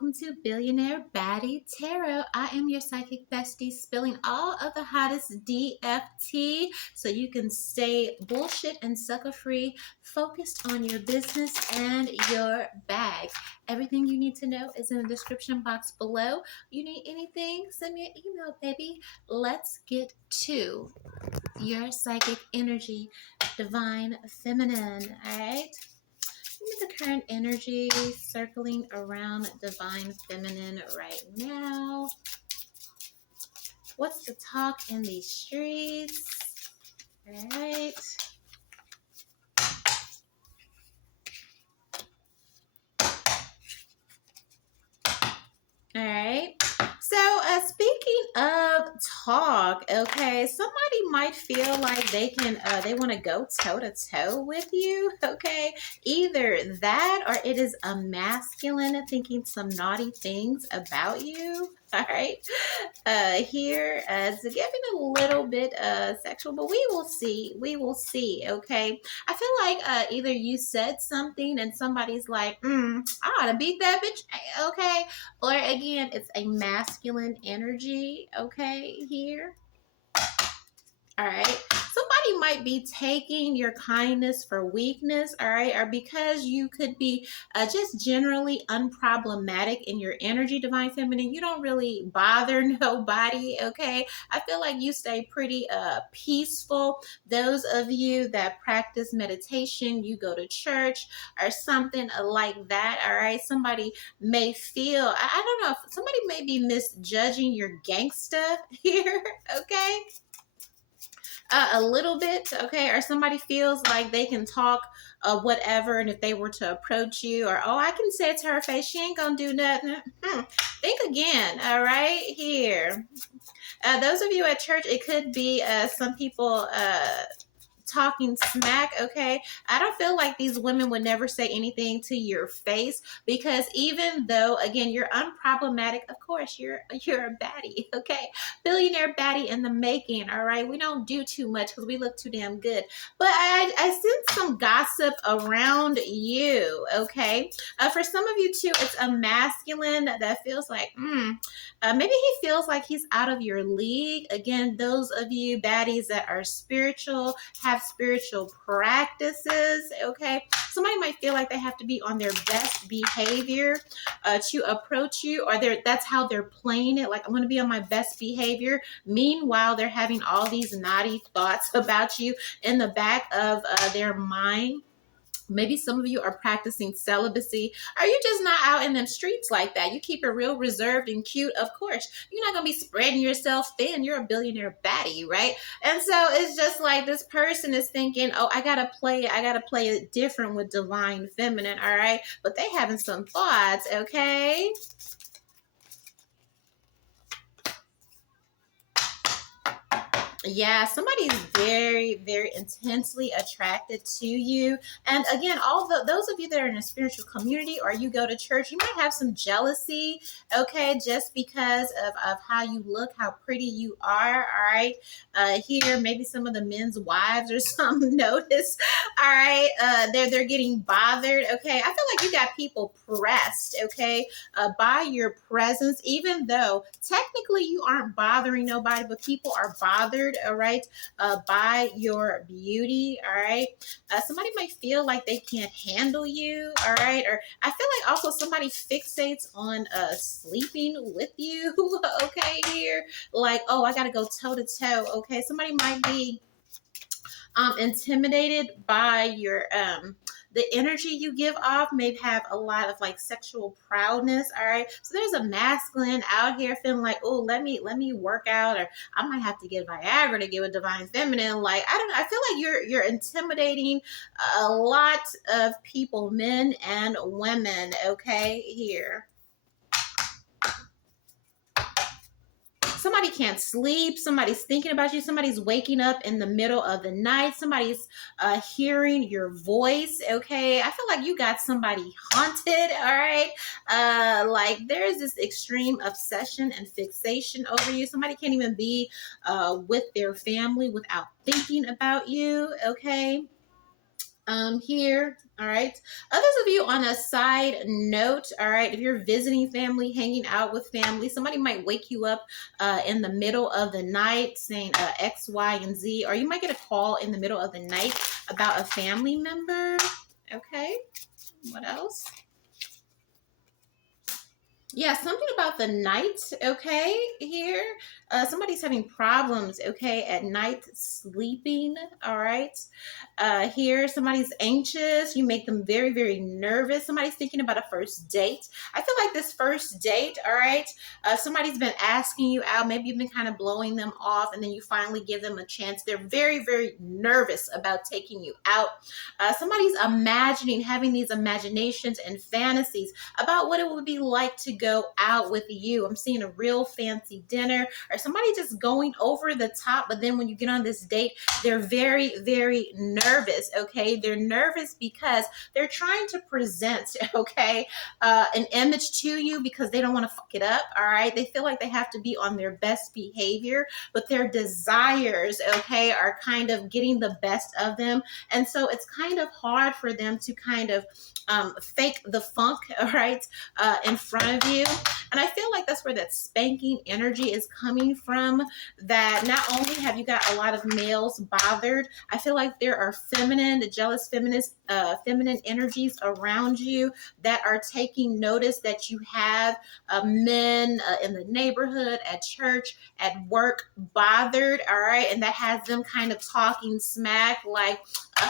welcome to Billionaire Baddie Tarot. I am your psychic bestie, spilling all of the hottest DFT so you can stay bullshit and sucker free, focused on your business and your bag. Everything you need to know is in the description box below. You need anything, send me an email, baby. Let's get to your psychic energy, divine feminine, all right? The current energy circling around divine feminine right now. What's the talk in these streets? All right. All right. So speaking of talk, okay, somebody might feel like they want to go toe to toe with you, okay? Either that or it is a masculine thinking some naughty things about you. All right, here it's giving a little bit sexual, but we will see. We will see. Okay, I feel like either you said something and somebody's like, I ought to beat that bitch. Okay, or again, it's a masculine energy. Okay, here. All right. Somebody might be taking your kindness for weakness, all right, or because you could be just generally unproblematic in your energy, divine feminine. You don't really bother nobody, okay? I feel like you stay pretty peaceful. Those of you that practice meditation, you go to church or something like that, all right? Somebody may feel, I don't know, if somebody may be misjudging your gangsta here, okay? A little bit, okay, or somebody feels like they can talk whatever, and if they were to approach you, or I can say it to her face, she ain't gonna do nothing. Think again, all right, here. Those of you at church, it could be some people talking smack, okay? I don't feel like these women would never say anything to your face, because even though, again, you're unproblematic, of course, you're a baddie, okay? Billionaire baddie in the making, all right? We don't do too much because we look too damn good. But I sense some gossip around you, okay? For some of you too, it's a masculine that feels like, maybe he feels like he's out of your league. Again, those of you baddies that are spiritual, have spiritual practices, okay? Somebody might feel like they have to be on their best behavior to approach you, or that's how they're playing it. Like, I'm going to be on my best behavior. Meanwhile, they're having all these naughty thoughts about you in the back of their mind. Maybe some of you are practicing celibacy. Are you just not out in them streets like that? You keep it real reserved and cute. Of course, you're not going to be spreading yourself thin. You're a billionaire baddie, right? And so it's just like this person is thinking, oh, I got to play it different with divine feminine, all right? But they having some thoughts, okay? Yeah, somebody's very, very intensely attracted to you. And again, those of you that are in a spiritual community or you go to church, you might have some jealousy, okay, just because of how you look, how pretty you are, all right? Here, maybe some of the men's wives or some notice, all right? They're getting bothered, okay? I feel like you got people pressed, okay, by your presence, even though technically you aren't bothering nobody, but people are bothered, all right, by your beauty, all right? Somebody might feel like they can't handle you, all right? Or I feel like also somebody fixates on sleeping with you, okay, here. Like, oh, I got to go toe to toe, okay? Somebody might be intimidated by your the energy you give off. May have a lot of like sexual proudness, all right? So there's a masculine out here feeling like, oh, let me work out, or I might have to get Viagra to get a divine feminine. Like, I don't know, I feel like you're intimidating a lot of people, men and women, okay, here. Somebody can't sleep. Somebody's thinking about you. Somebody's waking up in the middle of the night. Somebody's hearing your voice, okay? I feel like you got somebody haunted, all right? Like, there's this extreme obsession and fixation over you. Somebody can't even be with their family without thinking about you, okay? Here. All right. Others of you on a side note, all right, if you're visiting family, hanging out with family, somebody might wake you up in the middle of the night saying X, Y, and Z, or you might get a call in the middle of the night about a family member. Okay. What else? Yeah, something about the night, okay, here. Somebody's having problems, okay, at night sleeping, all right. Here, somebody's anxious. You make them very, very nervous. Somebody's thinking about a first date. I feel like this first date, all right, somebody's been asking you out. Maybe you've been kind of blowing them off, and then you finally give them a chance. They're very, very nervous about taking you out. Somebody's imagining, having these imaginations and fantasies about what it would be like to go out with you. I'm seeing a real fancy dinner, or somebody just going over the top, but then when you get on this date, they're very, very nervous, okay? They're nervous because they're trying to present, okay, an image to you because they don't want to fuck it up, all right? They feel like they have to be on their best behavior, but their desires, okay, are kind of getting the best of them. And so it's kind of hard for them to kind of fake the funk, all right, in front of you. And I feel like that's where that spanking energy is coming from, that not only have you got a lot of males bothered, I feel like there are feminine, jealous feminist, feminine energies around you that are taking notice that you have men in the neighborhood, at church, at work, bothered, all right, and that has them kind of talking smack, like,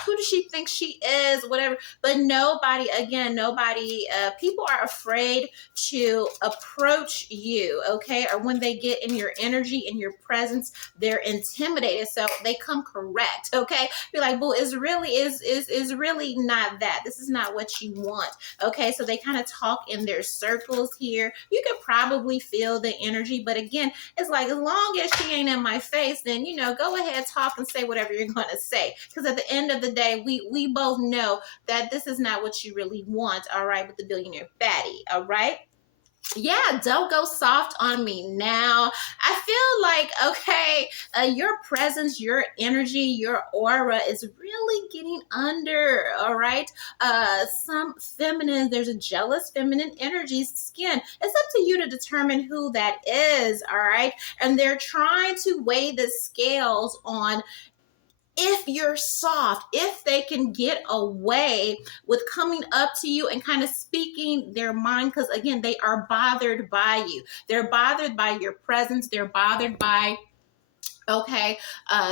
who does she think she is, whatever. But nobody, again, nobody, people are afraid to approach you, okay? Or when they get in your energy, in your presence, they're intimidated. So they come correct, okay? Be like, boo, it's really is really not that. This is not what you want, okay? So they kind of talk in their circles here. You can probably feel the energy, but again, it's like, as long as she ain't in my face, then, you know, go ahead, talk and say whatever you're going to say. Because at the end of the day, we both know that this is not what you really want, all right, with the billionaire baddie, all right? Yeah, don't go soft on me now. I feel like, okay, your presence, your energy, your aura is really getting under, all right? Some feminine, there's a jealous feminine energy skin. It's up to you to determine who that is, all right? And they're trying to weigh the scales on if you're soft, if they can get away with coming up to you and kind of speaking their mind, because again, they are bothered by you. They're bothered by your presence. They're bothered by, okay,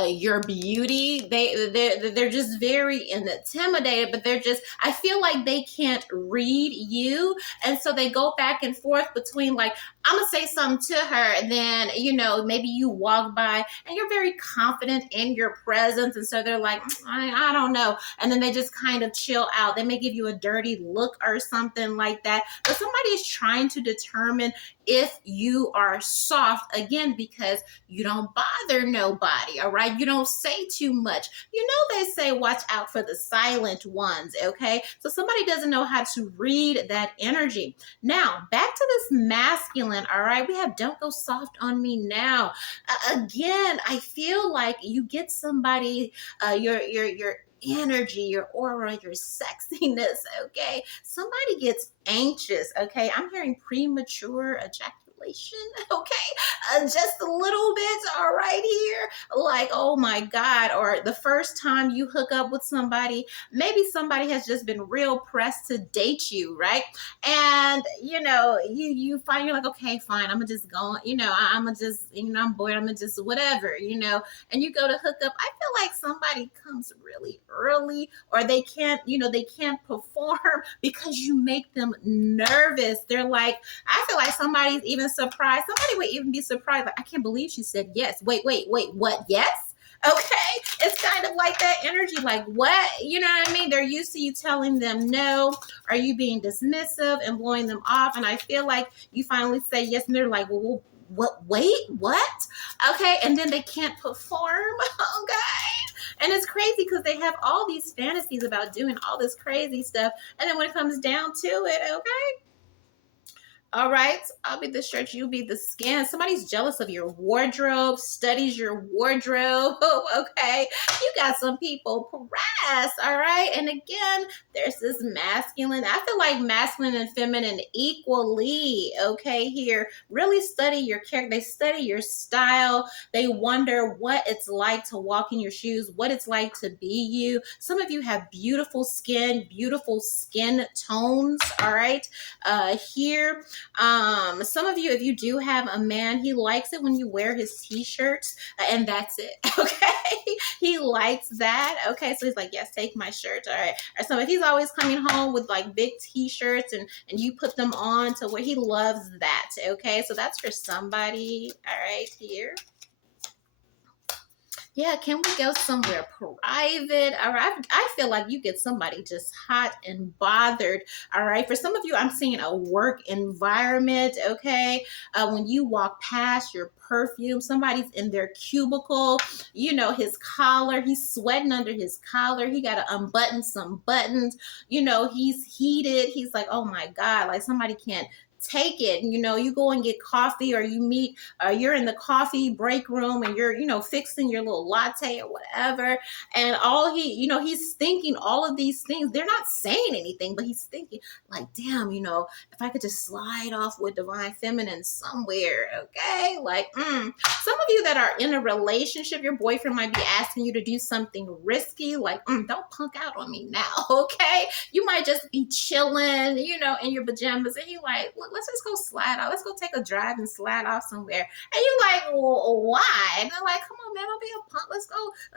your beauty. They're just very intimidated, but they're just, I feel like they can't read you, and so they go back and forth between, like, I'm gonna say something to her, and then, you know, maybe you walk by and you're very confident in your presence, and so they're like, I don't know, and then they just kind of chill out. They may give you a dirty look or something like that, but somebody is trying to determine if you are soft, again, because you don't bother nobody, all right? You don't say too much. You know, they say watch out for the silent ones, okay? So somebody doesn't know how to read that energy. Now, back to this masculine, all right? We have don't go soft on me now. Again, I feel like you get somebody, your energy, your aura, your sexiness, okay? Somebody gets anxious, okay? I'm hearing premature ejaculation, okay? Just a little bit, all right, here. Like, oh my God. Or the first time you hook up with somebody, maybe somebody has just been real pressed to date you, right? And, you know, you find, you're like, okay, fine, I'm gonna just go, you know, I'm gonna just, you know, I'm bored, I'm gonna just whatever, you know, and you go to hook up. I feel like somebody comes really early, or they can't, you know, they can't perform because you make them nervous. They're like, I feel like somebody's even surprised. Somebody would even be surprised, like, I can't believe she said yes. Wait, what? Yes? Okay. It's kind of like that energy, like, what? You know what I mean? They're used to you telling them no. Are you being dismissive and blowing them off? And I feel like you finally say yes, and they're like, well, what? Wait, what? Okay. And then they can't perform. Okay. And it's crazy because they have all these fantasies about doing all this crazy stuff. And then when it comes down to it, okay, All right, I'll be the shirt, you be the skin. Somebody's jealous of your wardrobe, studies your wardrobe. Okay, you got some people pressed. All right, and again, there's this masculine. I feel like masculine and feminine equally. Okay, here, really study your character. They study your style. They wonder what it's like to walk in your shoes, what it's like to be you. Some of you have beautiful skin tones. All right, here. Some of you, if you do have a man, he likes it when you wear his t-shirts, and that's it. Okay, he likes that. Okay, so he's like, yes, take my shirt. All right. So if he's always coming home with like big t-shirts and you put them on to where he loves that. Okay, so that's for somebody. All right, here. Yeah, can we go somewhere private? All right, I feel like you get somebody just hot and bothered. All right, for some of you, I'm seeing a work environment. Okay, when you walk past your perfume, somebody's in their cubicle. You know, his collar, he's sweating under his collar. He got to unbutton some buttons. You know, he's heated. He's like, oh my God, like somebody can't take it. You know, you go and get coffee, or you meet, you're in the coffee break room and you're, you know, fixing your little latte or whatever. And all he, you know, he's thinking all of these things. They're not saying anything, but he's thinking like, damn, you know, if I could just slide off with divine feminine somewhere. Okay. Like, some of you that are in a relationship, your boyfriend might be asking you to do something risky. Like, don't punk out on me now. Okay. You might just be chilling, you know, in your pajamas, and you like, look, let's just go slide off. Let's go take a drive and slide off somewhere. And you're like, well, why? And they're like, come on, man, don't be a punk. Let's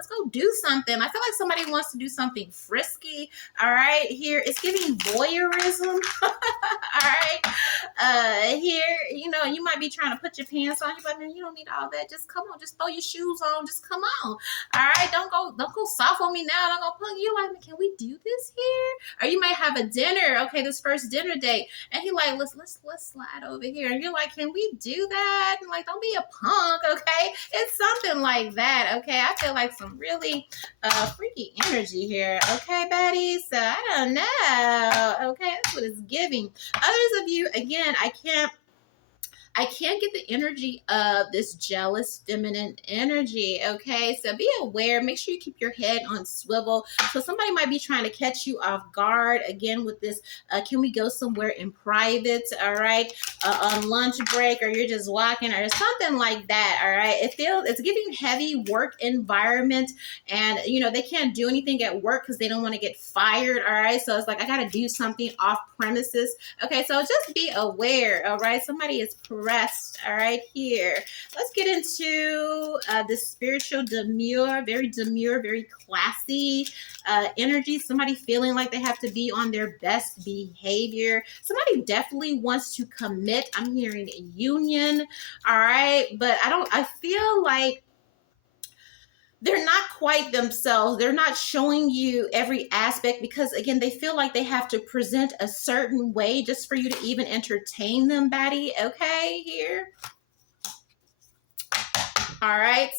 go do something. I feel like somebody wants to do something frisky. All right, here it's giving voyeurism. All right, here, you know, you might be trying to put your pants on. You're like, man, you don't need all that. Just come on, just throw your shoes on. Just come on. All right, don't go soft on me now. Don't go punk. You like, can we do this here? Or you might have a dinner. Okay, this first dinner date, and he like, let's slide over here. And you're like, can we do that? And like, don't be a punk, okay? It's something like that, okay? I feel like some really freaky energy here, okay, baddies? So I don't know, okay? That's what it's giving. Others of you, again, I can't get the energy of this jealous feminine energy, okay? So be aware. Make sure you keep your head on swivel. So somebody might be trying to catch you off guard, again, with this, can we go somewhere in private, all right? On lunch break, or you're just walking, or something like that, all right? It's giving heavy work environment, and, you know, they can't do anything at work because they don't want to get fired, all right? So it's like, I got to do something off premises, okay? So just be aware, all right? Somebody is rest. All right, here. Let's get into the spiritual demure, very classy energy. Somebody feeling like they have to be on their best behavior. Somebody definitely wants to commit. I'm hearing a union. All right, but I feel like they're not quite themselves. They're not showing you every aspect because, again, they feel like they have to present a certain way just for you to even entertain them, baddie. Okay, here. All right.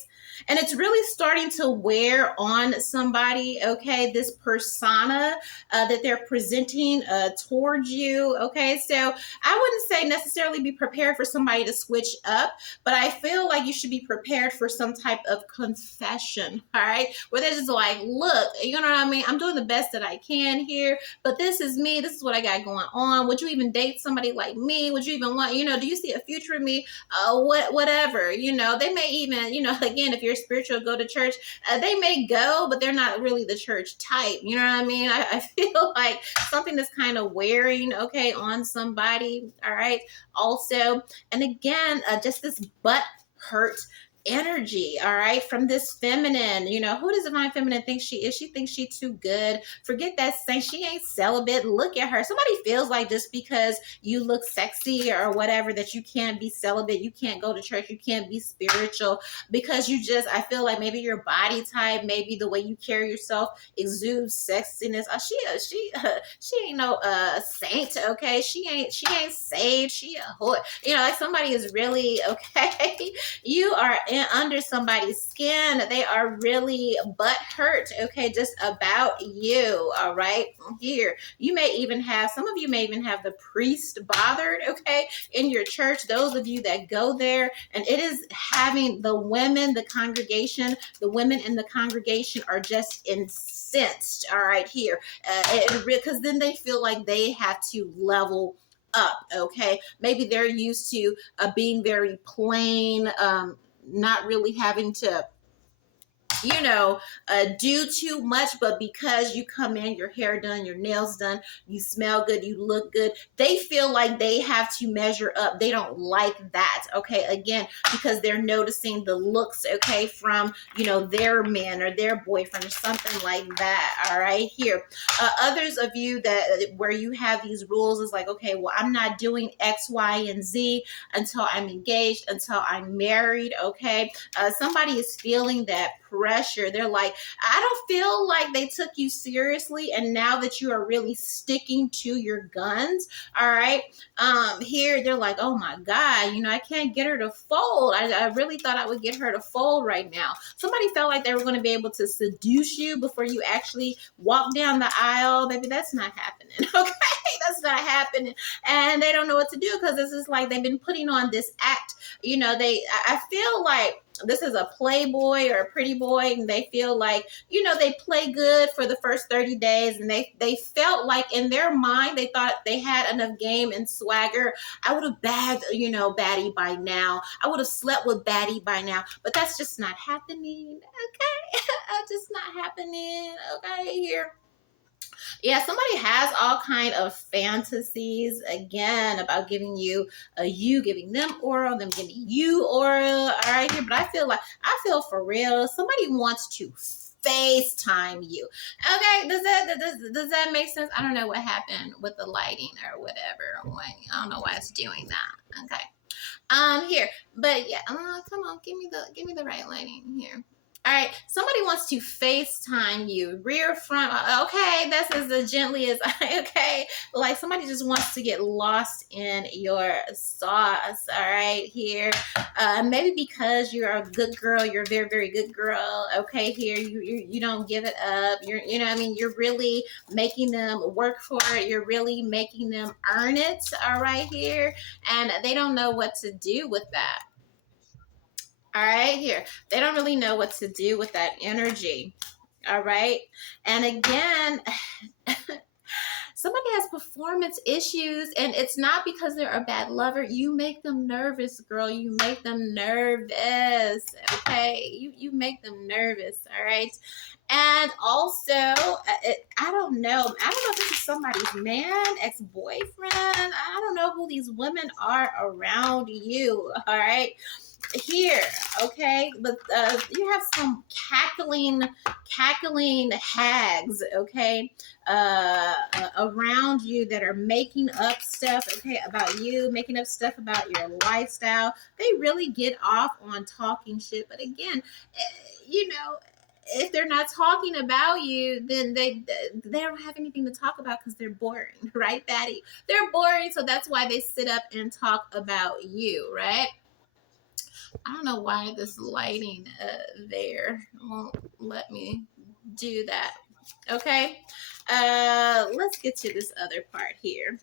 And it's really starting to wear on somebody, okay, this persona that they're presenting towards you, okay? So I wouldn't say necessarily be prepared for somebody to switch up, but I feel like you should be prepared for some type of confession, all right? Where they're just like, look, you know what I mean? I'm doing the best that I can here, but this is me. This is what I got going on. Would you even date somebody like me? Would you even want, you know, do you see a future in me? Whatever, you know, they may even, you know, again, if you're spiritual, go to church, they may go, but they're not really the church type, you know what I mean? I feel like something is kind of wearing, okay, on somebody, all right? Also, and again, just this butt hurt energy, all right, from this feminine. You know, who does divine feminine think she is? She thinks she too good. Forget that saying. She ain't celibate. Look at her. Somebody feels like just because you look sexy or whatever that you can't be celibate, you can't go to church, you can't be spiritual because you just, I feel like maybe your body type, maybe the way you carry yourself exudes sexiness. She ain't no saint, okay? She ain't saved. She a whore. You know, like somebody is really okay. You are under somebody's skin. They are really butthurt, okay, just about you, all right? Here, you may even have, some of you may even have the priest bothered, okay, in your church, those of you that go there, and it is having the women, the women in the congregation are just incensed, all right, here, because then they feel like they have to level up, okay? Maybe they're used to being very plain, not really having to do too much, but because you come in, your hair done, your nails done, you smell good, you look good, they feel like they have to measure up. They don't like that, okay? Again, because they're noticing the looks, okay, from, their man or their boyfriend or something like that, all right? Here, others of you that where you have these rules is like, okay, well, I'm not doing X, Y, and Z until I'm engaged, until I'm married, okay? Somebody is feeling that pressure. They're like, I don't feel like they took you seriously, and now that you are really sticking to your guns, all right, here they're like, oh my God, I can't get her to fold. I really thought I would get her to fold right now. Somebody felt like they were going to be able to seduce you before you actually walk down the aisle. Baby, that's not happening, okay? That's not happening, and they don't know what to do because this is like they've been putting on this act. I feel like this is a playboy or a pretty boy, and they feel like, they play good for the first 30 days, and they felt like in their mind, they thought they had enough game and swagger. I would have bagged, Baddie by now. I would have slept with Baddie by now, but that's just not happening, okay? Just not happening, okay, here. Yeah, somebody has all kind of fantasies, again, about giving you giving them oral, them giving you oral, all right, here. But I feel for real, somebody wants to FaceTime you, okay? Does that make sense? I don't know what happened with the lighting or whatever. I don't know why it's doing that, okay? Here, but yeah, come on, give me the right lighting here. All right, somebody wants to FaceTime you, rear, front. Okay, that's as gently as okay. Like somebody just wants to get lost in your sauce. All right, here. Maybe because you're a good girl, you're a very, very good girl. Okay, here you don't give it up. You're really making them work for it. You're really making them earn it. All right, here, and they don't know what to do with that. All right, here. They don't really know what to do with that energy. All right. And again, somebody has performance issues, and it's not because they're a bad lover. You make them nervous, girl. You make them nervous. Okay. You make them nervous. All right. And also, I don't know. I don't know if this is somebody's man, ex-boyfriend. I don't know who these women are around you. All right. Here, okay, but you have some cackling hags, okay, around you that are making up stuff, okay, about you, making up stuff about your lifestyle. They really get off on talking shit, but again, if they're not talking about you, then they don't have anything to talk about because they're boring, right, Baddie? They're boring, so that's why they sit up and talk about you, right? I don't know why this lighting there won't let me do that. Okay. Let's get to this other part here.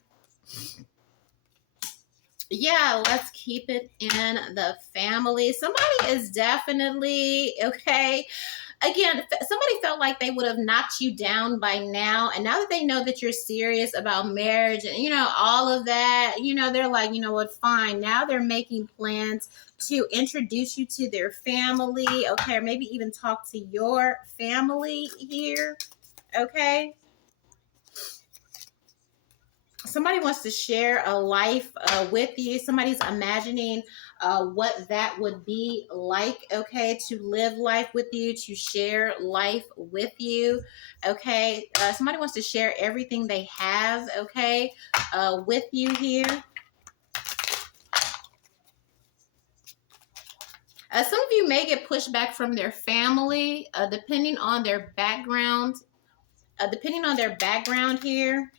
Yeah, let's keep it in the family. Somebody is definitely, okay. Again, somebody felt like they would have knocked you down by now, and now that they know that you're serious about marriage and all of that, they're like, you know what, fine. Now they're making plans to introduce you to their family, okay, or maybe even talk to your family here, okay. Somebody wants to share a life with you. Somebody's imagining what that would be like, okay, to live life with you, to share life with you, okay. Somebody wants to share everything they have, okay, with you here. Some of you may get pushback from their family, depending on their background. Depending on their background here.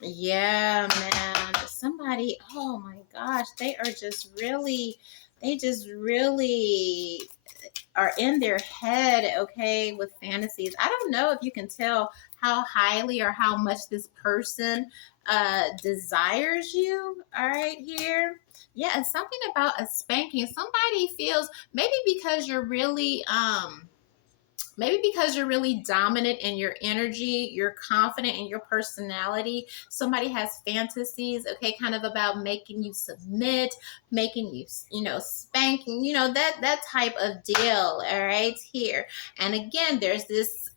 Yeah, man. somebody, oh my gosh, they just really are in their head, okay, with fantasies. I don't know if you can tell how highly or how much this person desires you. All right, here. Yeah, and something about a spanking. Somebody feels maybe because you're really maybe because you're really dominant in your energy, you're confident in your personality. Somebody has fantasies, okay, kind of about making you submit, making you, spanking, that type of deal. All right, here. And again, there's this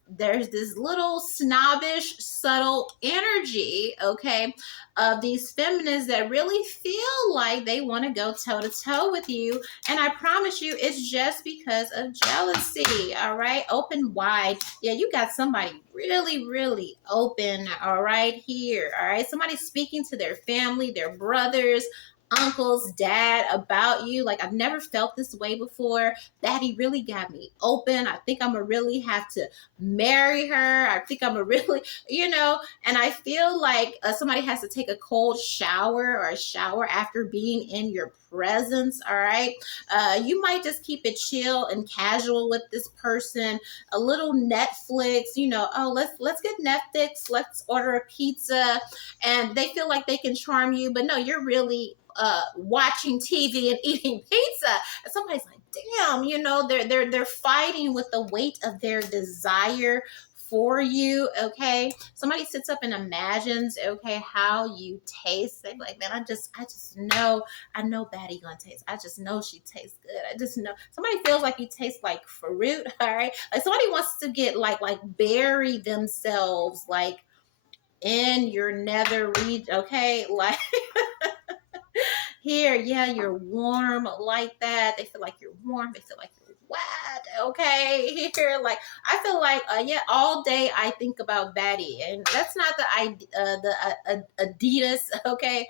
little snobbish, subtle energy, okay, of these feminists that really feel like they want to go toe to toe with you. And I promise you, it's just because of jealousy. All right. Open wide. Yeah, you got somebody really, really open. All right. Here. All right. Somebody speaking to their family, their brothers, uncles, dad about you. Like, I've never felt this way before. Daddy really got me open. I think I'm going to really have to marry her. I think I'm going to really, and I feel like somebody has to take a cold shower or a shower after being in your presence. All right. You might just keep it chill and casual with this person. A little Netflix, oh, let's get Netflix, let's order a pizza. And they feel like they can charm you, but no, you're really watching TV and eating pizza. And somebody's like, damn, they're fighting with the weight of their desire for you, okay? Somebody sits up and imagines, okay, how you taste. They're like, man, I know Baddie gonna taste. I just know she tastes good. I just know. Somebody feels like you taste like fruit, all right? Like somebody wants to get like bury themselves like in your nether region, okay? Like here, yeah, you're warm like that. They feel like you're warm. They feel like you're wet. Okay, here, like I feel like, yeah, all day I think about Baddie, and that's not the Adidas, okay,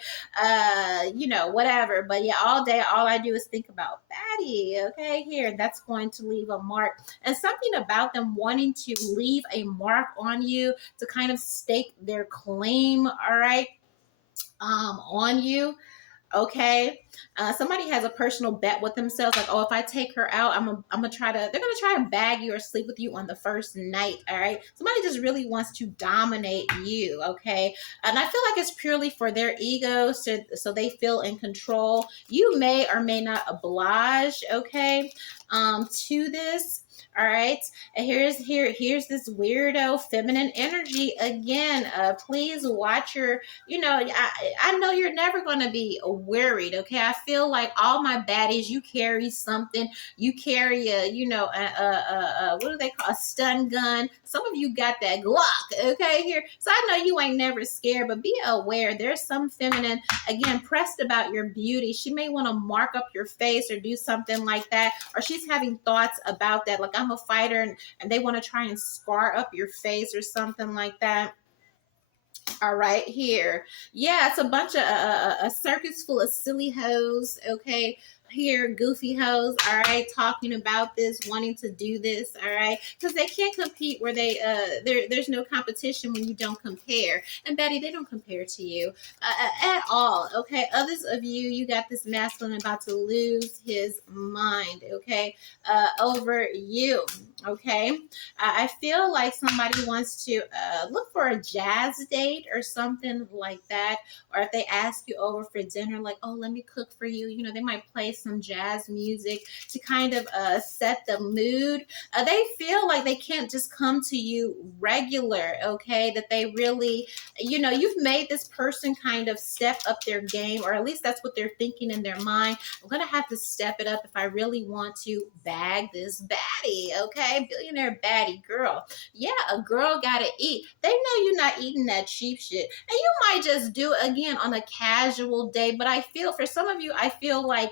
whatever. But yeah, all day, all I do is think about Baddie. Okay, here, that's going to leave a mark, and something about them wanting to leave a mark on you to kind of stake their claim. All right, on you. Okay, somebody has a personal bet with themselves, like, oh, if I take her out, I'm gonna try to. They're gonna try and bag you or sleep with you on the first night. All right, somebody just really wants to dominate you. Okay, and I feel like it's purely for their ego, so they feel in control. You may or may not oblige. Okay, to this. All right, and here's this weirdo feminine energy again. Please watch your, I know you're never going to be worried. Okay, I feel like all my baddies, you carry something. You carry what do they call, a stun gun? Some of you got that Glock. Okay, here. So I know you ain't never scared, but be aware. There's some feminine again pressed about your beauty. She may want to mark up your face or do something like that, or she's having thoughts about that. Like, I'm a fighter, and they want to try and scar up your face or something like that. All right, here. Yeah, it's a bunch of a circus full of silly hoes. Okay, here, goofy hoes. All right, talking about this, wanting to do this. All right, because they can't compete where there's no competition when you don't compare. And Baddie, they don't compare to you at all. Okay, others of you, you got this masculine about to lose his mind. Okay, over you. Okay, I feel like somebody wants to look for a jazz date or something like that. Or if they ask you over for dinner, like, oh, let me cook for you. They might play some jazz music to kind of set the mood. They feel like they can't just come to you regular, okay? That they really, you've made this person kind of step up their game, or at least that's what they're thinking in their mind. I'm going to have to step it up if I really want to bag this baddie, okay? Billionaire baddie girl. Yeah, a girl gotta eat. They know you're not eating that cheap shit. And you might just do it again on a casual day. But I feel for some of you, I feel like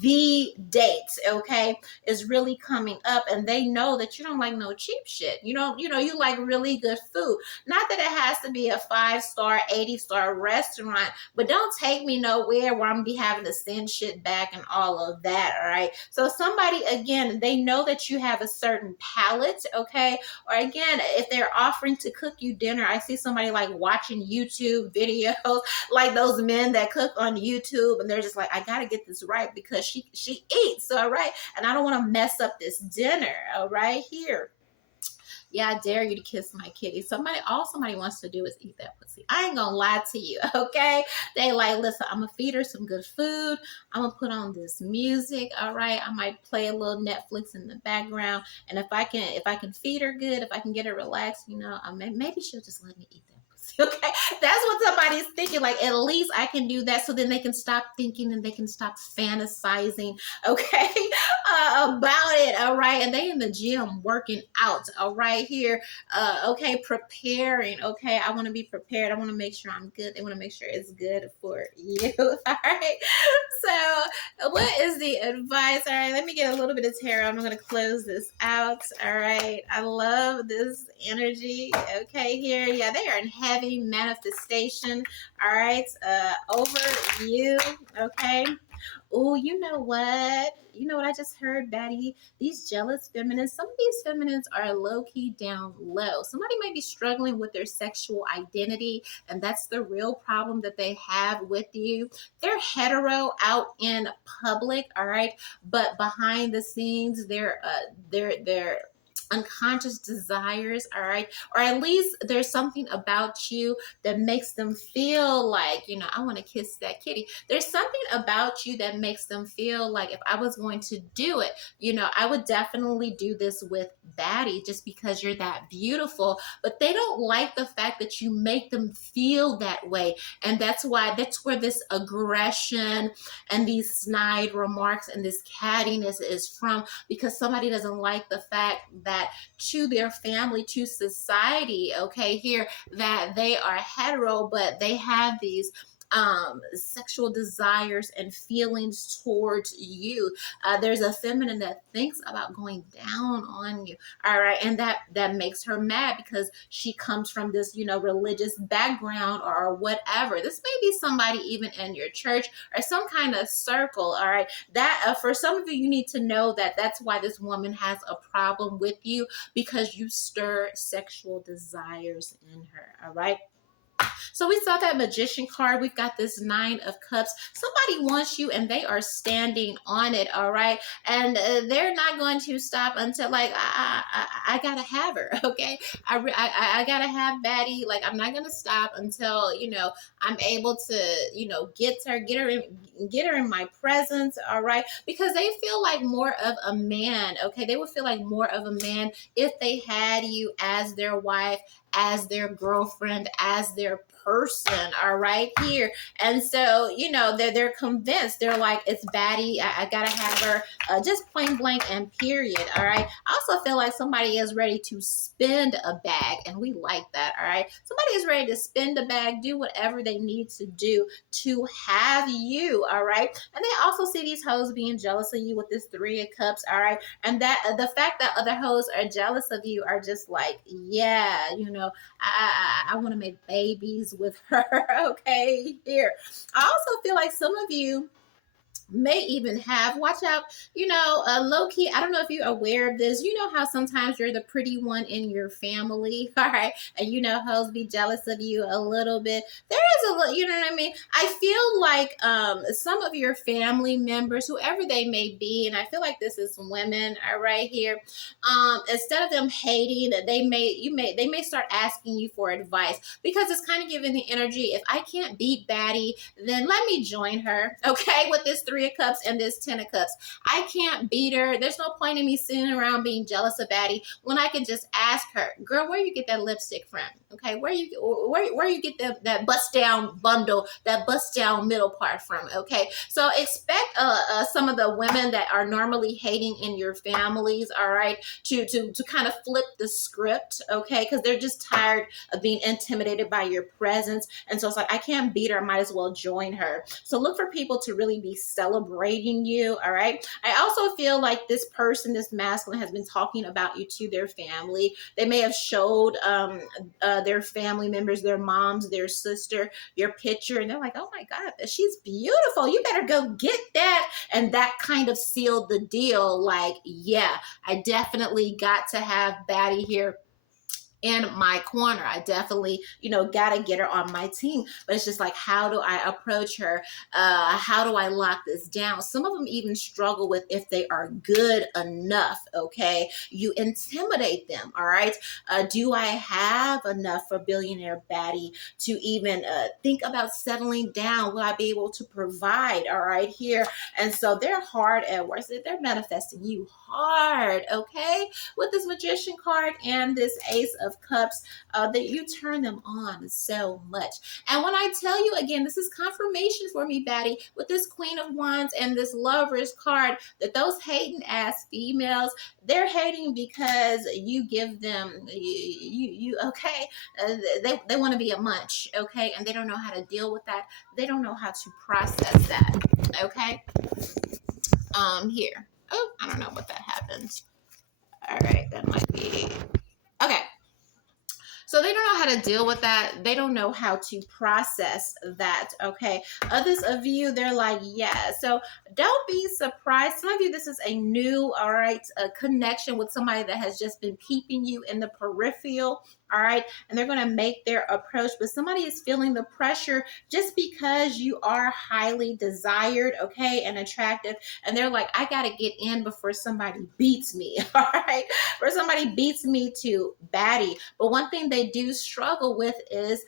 the date, okay, is really coming up, and they know that you don't like no cheap shit. You don't, you like really good food. Not that it has to be a 5-star, 80-star restaurant, but don't take me nowhere where I'm gonna be having to send shit back and all of that. All right. So somebody, again, they know that you have a certain palate, okay? Or again, if they're offering to cook you dinner, I see somebody like watching YouTube videos, like those men that cook on YouTube, and they're just like, I gotta get this right because she eats, all right, and I don't want to mess up this dinner, all right. Here, yeah, I dare you to kiss my kitty. All somebody wants to do is eat that pussy. I ain't gonna lie to you, okay? They like, listen, I'm gonna feed her some good food. I'm gonna put on this music, all right? I might play a little Netflix in the background, and if I can feed her good, if I can get her relaxed, maybe she'll just let me eat that. Okay, that's what somebody's thinking. Like, at least I can do that, so then they can stop thinking and they can stop fantasizing, okay, about it. All right, and they in the gym working out. All right, here, okay, preparing. Okay, I want to be prepared. I want to make sure I'm good. They want to make sure it's good for you. All right. So, what is the advice? All right, let me get a little bit of tarot. I'm going to close this out. All right, I love this energy. Okay, here, yeah, they are in heavy manifestation. All right, over you. Okay. Oh, you know what? You know what I just heard, Baddie? These jealous feminines, some of these feminines are low-key down low. Somebody might be struggling with their sexual identity, and that's the real problem that they have with you. They're hetero out in public, all right, but behind the scenes, they're unconscious desires, all right, or at least there's something about you that makes them feel like, I want to kiss that kitty. There's something about you that makes them feel like, if I was going to do it, I would definitely do this with Baddie, just because you're that beautiful. But they don't like the fact that you make them feel that way, and that's where this aggression and these snide remarks and this cattiness is from, because somebody doesn't like the fact that to their family, to society, okay, here, that they are hetero, but they have these sexual desires and feelings towards you. There's a feminine that thinks about going down on you, all right, and that makes her mad because she comes from this, religious background or whatever. This may be somebody even in your church or some kind of circle, all right. That for some of you, you need to know that that's why this woman has a problem with you, because you stir sexual desires in her, all right. So we saw that Magician card. We've got this 9 of Cups. Somebody wants you and they are standing on it, all right? And they're not going to stop until, like, I gotta have her, okay? I gotta have Baddie. Like, I'm not gonna stop until, I'm able to, get her in my presence, all right? Because they feel like more of a man, okay? They would feel like more of a man if they had you as their wife, as their girlfriend, as their person, all right, here. And so, they're convinced. They're like, it's Baddie. I gotta have her, just plain blank and period, all right. I also feel like somebody is ready to spend a bag, and we like that, all right. Somebody is ready to spend a bag, do whatever they need to do to have you, all right. And they also see these hoes being jealous of you with this 3 of Cups, all right. And that the fact that other hoes are jealous of you are just like, yeah, I want to make babies with her. Okay, here. I also feel like some of you may even have, watch out, low key. I don't know if you're aware of this. You know how sometimes you're the pretty one in your family, all right, and hoes be jealous of you a little bit. There is a little, you know what I mean? I feel like some of your family members, whoever they may be, and I feel like this is women, all right, here, instead of them hating, they may start asking you for advice, because it's kind of giving the energy, if I can't beat Baddie, then let me join her, okay, with this 3 of Cups and this 10 of Cups. I can't beat her. There's no point in me sitting around being jealous of Baddie when I can just ask her, girl, where you get that lipstick from? Okay, where you get that bust down bundle, that bust down middle part from? Okay, so expect some of the women that are normally hating in your families, all right, to kind of flip the script, okay, because they're just tired of being intimidated by your presence, and so it's like, I can't beat her, I might as well join her. So look for people to really be selfish celebrating you. All right. I also feel like this person, this masculine, has been talking about you to their family. They may have showed their family members, their moms, their sister, your picture, and they're like, oh my God, she's beautiful. You better go get that. And that kind of sealed the deal. Like, yeah, I definitely got to have Baddie here in my corner. I definitely, gotta get her on my team. But it's just like, how do I approach her? How do I lock this down? Some of them even struggle with if they are good enough. Okay, you intimidate them. All right. Do I have enough for Billionaire Baddie to even think about settling down? Will I be able to provide? All right, here. And so they're hard at work. They're manifesting you hard. Okay, with this Magician card and this Ace of Cups, that you turn them on so much. And when I tell you again, this is confirmation for me, Baddie, with this Queen of Wands and this Lovers card, that those hating ass females, they're hating because you give them, okay, they want to be a munch, okay, and they don't know how to deal with that. They don't know how to process that, okay. Here. Oh, I don't know what that happened. All right, that might be okay. So they don't know how to deal with that. They don't know how to process that. Okay. Others of you, they're like, yeah. So don't be surprised. Some of you, this is a new, all right, a connection with somebody that has just been keeping you in the peripheral. All right. And they're going to make their approach, but somebody is feeling the pressure just because you are highly desired, okay, and attractive. And they're like, I got to get in before somebody beats me. All right. Or somebody beats me to Baddie. But one thing they do struggle with is,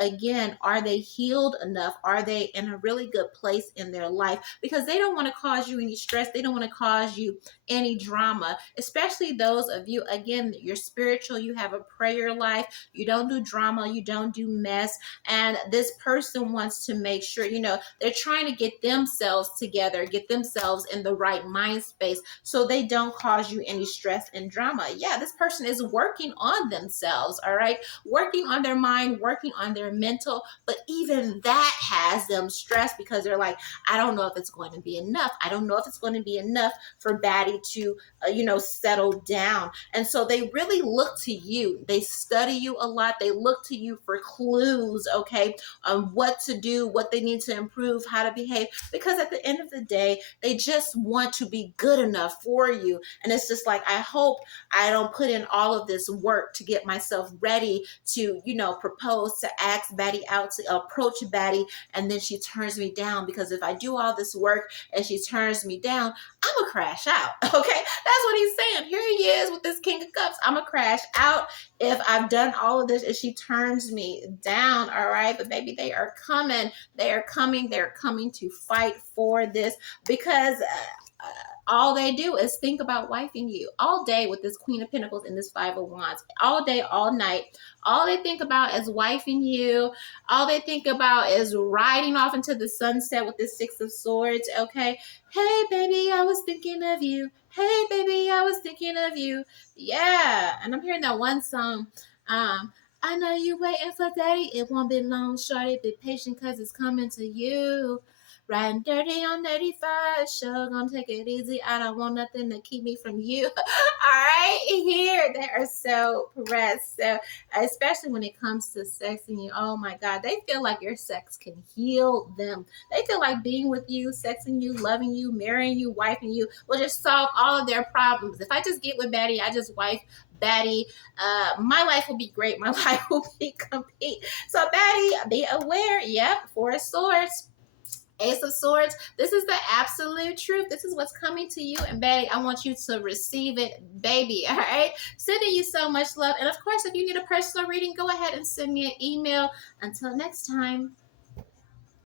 again, are they healed enough? Are they in a really good place in their life? Because they don't want to cause you any stress. They don't want to cause you any drama, especially those of you, again, you're spiritual, you have a prayer life, you don't do drama, you don't do mess. And this person wants to make sure, they're trying to get themselves together, get themselves in the right mind space so they don't cause you any stress and drama. Yeah, this person is working on themselves, all right? Working on their mind, working on their mental, but even that has them stressed because they're like, I don't know if it's going to be enough. I don't know if it's going to be enough for Baddie to, settle down. And so they really look to you. They study you a lot. They look to you for clues, okay, on what to do, what they need to improve, how to behave. Because at the end of the day, they just want to be good enough for you. And it's just like, I hope I don't put in all of this work to get myself ready to, propose, to ask Baddie out, to approach Baddie, and then she turns me down. Because if I do all this work and she turns me down, I'm gonna crash out. Okay, that's what he's saying. Here he is with this King of Cups. I'm gonna crash out if I've done all of this and she turns me down. All right, but baby, they are coming. They are coming. They're coming to fight for this because all they do is think about wifing you all day with this Queen of Pentacles and this Five of Wands. All day, all night. All they think about is wifing you. All they think about is riding off into the sunset with this Six of Swords, okay? Hey, baby, I was thinking of you. Hey, baby, I was thinking of you. Yeah, and I'm hearing that one song. I know you waiting for Daddy. It won't be long, shorty. Be patient because it's coming to you. Riding dirty on 85, sure gonna take it easy. I don't want nothing to keep me from you. All right, here they are so pressed. So, especially when it comes to sexing you, oh my God, they feel like your sex can heal them. They feel like being with you, sexing you, loving you, marrying you, wifing you will just solve all of their problems. If I just get with Baddie, I just wife Baddie, my life will be great. My life will be complete. So, Baddie, be aware. Yep, Four of Swords. Ace of Swords, this is the absolute truth. This is what's coming to you. And Baddie, I want you to receive it, baby. All right? Sending you so much love. And of course, if you need a personal reading, go ahead and send me an email. Until next time.